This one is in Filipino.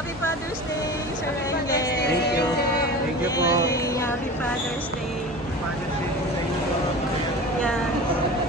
Happy Father's Day, Sir Engel. Thank you. Thank you po. Happy Father's Day. Father's Day sa inyo po. Yan.